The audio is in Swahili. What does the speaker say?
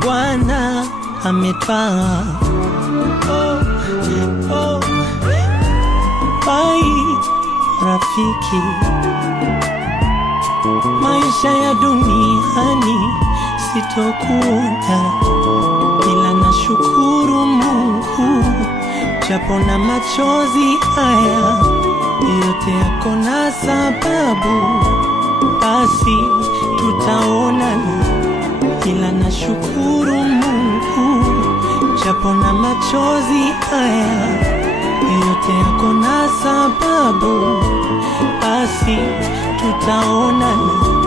Bwana ametwaa. Bye rafiki, maisha ya duniani sitokuona, ila nashukuru Mungu japo na machozi haya yote yako na sababu, basi tutaonana, ila nashukuru Mungu japo na machozi haya yote yako na sababu, basi tutaonana.